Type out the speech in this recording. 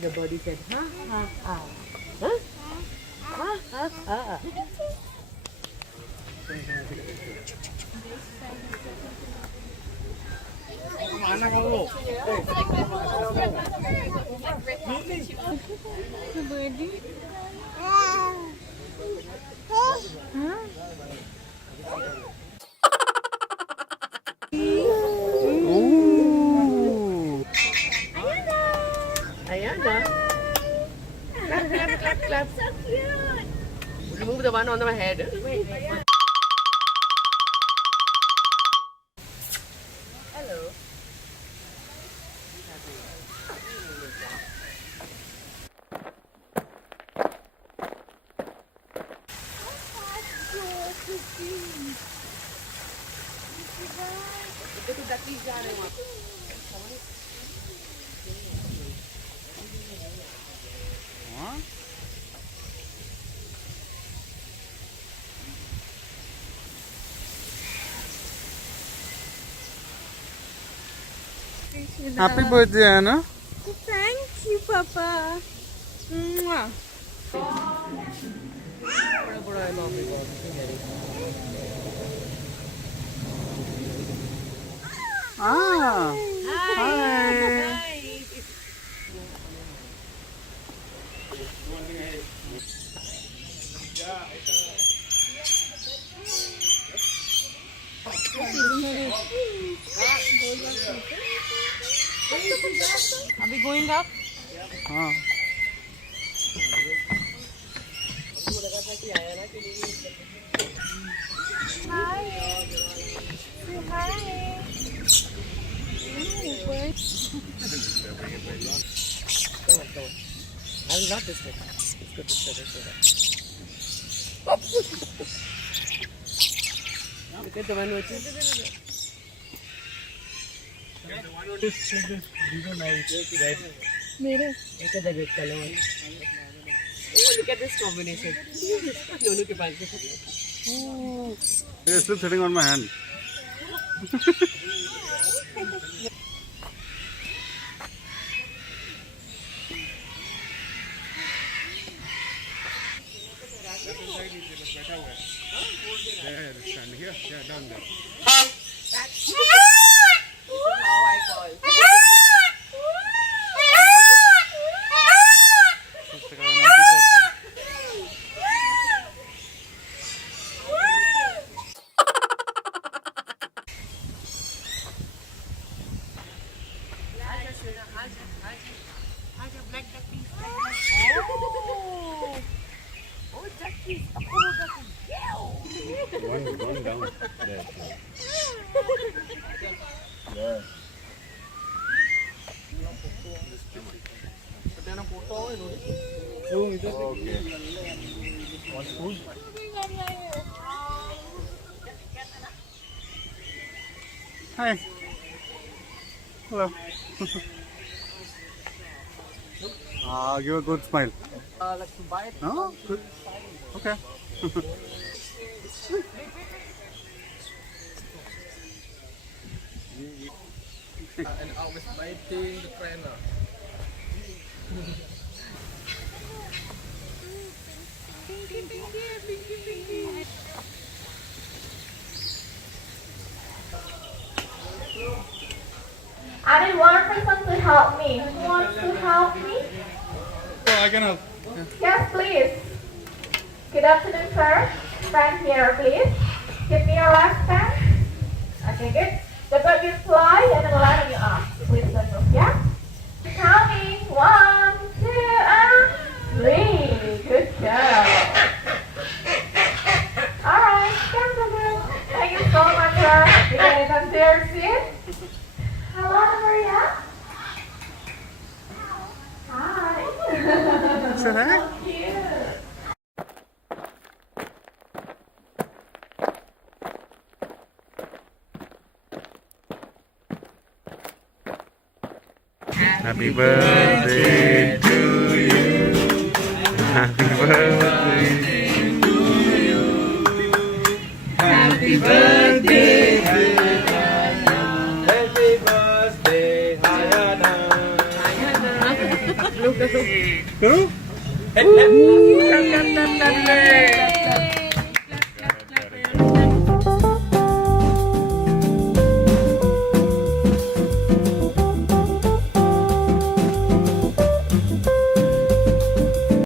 The body said, ha ha ha. Huh? Ha ha ha. Ayana. Clap, clap, clap, clap. So cute. Remove the one on my head. Wait. Hello. Itu daki जा रहे हैं वहाँ Happy birthday, Anna. Thank you, Papa. Mwah. बड़ा है मामी को Ah. Hi. Are we going up? हाँ. Hi. Say hi. I will not this way. It's good this way. Look at the one which is Mere. look at the red color one. Oh, look at this combination. दोनों के पास Oh. You're still sitting on my hand. Stand here. Yeah, down there. That's how I call. One down there. There. Okay. Want food? Hi. Hello. Give a good smile. Like to buy it. Oh, good. Okay. And I was biting the trainer. I need one person to help me. Who wants to help me? Oh, I can help. Yes, please. Good afternoon, sir. Stand here, please. Give me your left hand. Okay, good. The bird will fly and then land on your arm. Please don't move, yeah? Counting. 1, 2, and 3. Good job. Alright, thank you so much, sir. You can come to your seat. Hello, Maria. Hi. Say hi. So cute. Happy birthday to you. Happy birthday to you. Happy birthday, Ayana. Happy birthday, Ayana. Look at करो Clap, clap, clap, clap, clap, clap.